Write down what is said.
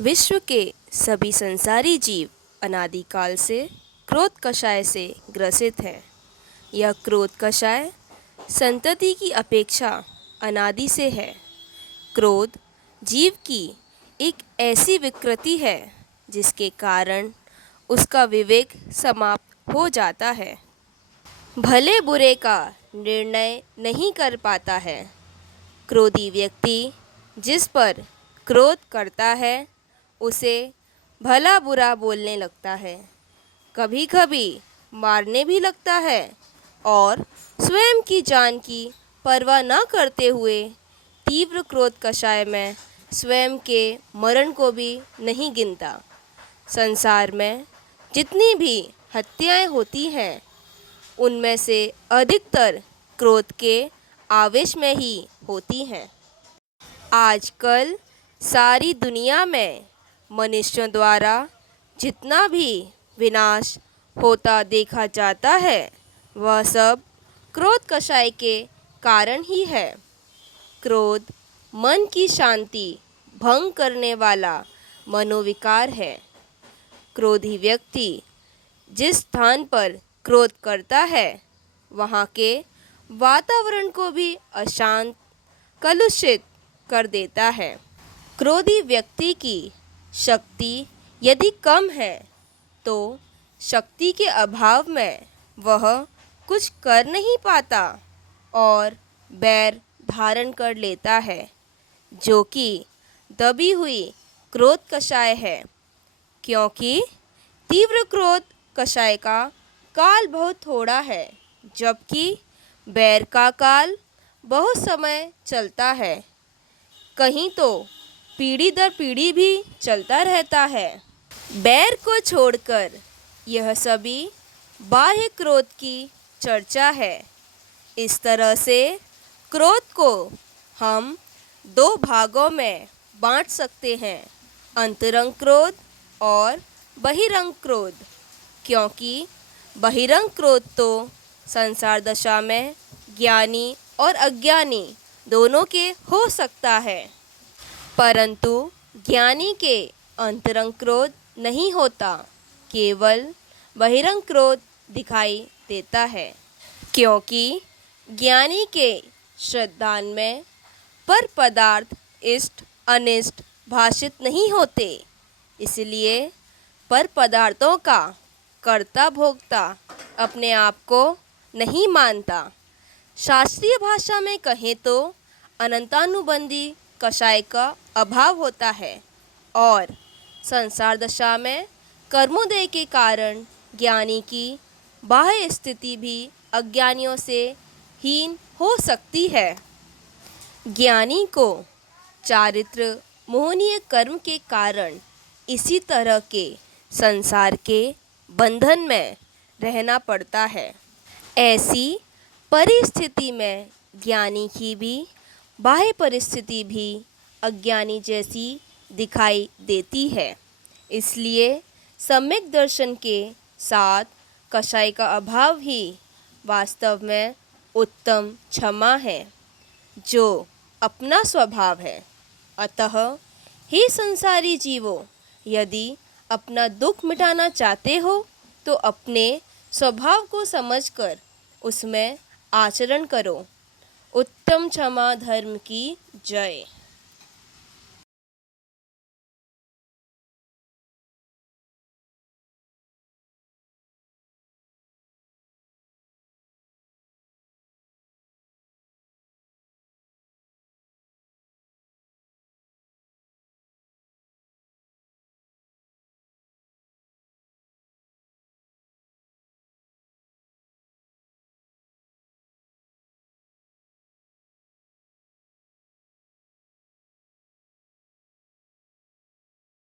विश्व के सभी संसारी जीव अनादिकाल से क्रोध कषाय से ग्रसित हैं। यह क्रोध कषाय संतति की अपेक्षा अनादि से है। क्रोध जीव की एक ऐसी विकृति है जिसके कारण उसका विवेक समाप्त हो जाता है, भले बुरे का निर्णय नहीं कर पाता है। क्रोधी व्यक्ति जिस पर क्रोध करता है उसे भला बुरा बोलने लगता है, कभी कभी मारने भी लगता है और स्वयं की जान की परवाह न करते हुए तीव्र क्रोध कषाय में स्वयं के मरण को भी नहीं गिनता। संसार में जितनी भी हत्याएं होती हैं उनमें से अधिकतर क्रोध के आवेश में ही होती हैं। आजकल सारी दुनिया में मनुष्यों द्वारा जितना भी विनाश होता देखा जाता है वह सब क्रोध कषाय के कारण ही है। क्रोध मन की शांति भंग करने वाला मनोविकार है। क्रोधी व्यक्ति जिस स्थान पर क्रोध करता है वहाँ के वातावरण को भी अशांत कलुषित कर देता है। क्रोधी व्यक्ति की शक्ति यदि कम है तो शक्ति के अभाव में वह कुछ कर नहीं पाता और बैर धारण कर लेता है, जो कि दबी हुई क्रोध कषाय है। क्योंकि तीव्र क्रोध कषाय का काल बहुत थोड़ा है, जबकि बैर का काल बहुत समय चलता है, कहीं तो पीढ़ी दर पीढ़ी भी चलता रहता है। बैर को छोड़कर यह सभी बाह्य क्रोध की चर्चा है। इस तरह से क्रोध को हम दो भागों में बांट सकते हैं, अंतरंग क्रोध और बहिरंग क्रोध। क्योंकि बहिरंग क्रोध तो संसार दशा में ज्ञानी और अज्ञानी दोनों के हो सकता है, परंतु ज्ञानी के अंतरंग क्रोध नहीं होता, केवल बहिरंग क्रोध दिखाई देता है। क्योंकि ज्ञानी के श्रद्धान में पर पदार्थ इष्ट अनिष्ट भाषित नहीं होते, इसलिए पर पदार्थों का कर्ता भोक्ता अपने आप को नहीं मानता। शास्त्रीय भाषा में कहें तो अनंतानुबंधी कषाय का अभाव होता है और संसार दशा में कर्मोदय के कारण ज्ञानी की बाह्य स्थिति भी अज्ञानियों से हीन हो सकती है। ज्ञानी को चारित्र मोहनीय कर्म के कारण इसी तरह के संसार के बंधन में रहना पड़ता है। ऐसी परिस्थिति में ज्ञानी की भी बाह्य परिस्थिति भी अज्ञानी जैसी दिखाई देती है। इसलिए सम्यक दर्शन के साथ कषाय का अभाव ही वास्तव में उत्तम क्षमा है, जो अपना स्वभाव है। अतः हे संसारी जीवों, यदि अपना दुख मिटाना चाहते हो तो अपने स्वभाव को समझकर उसमें आचरण करो। उत्तम क्षमा धर्म की जय।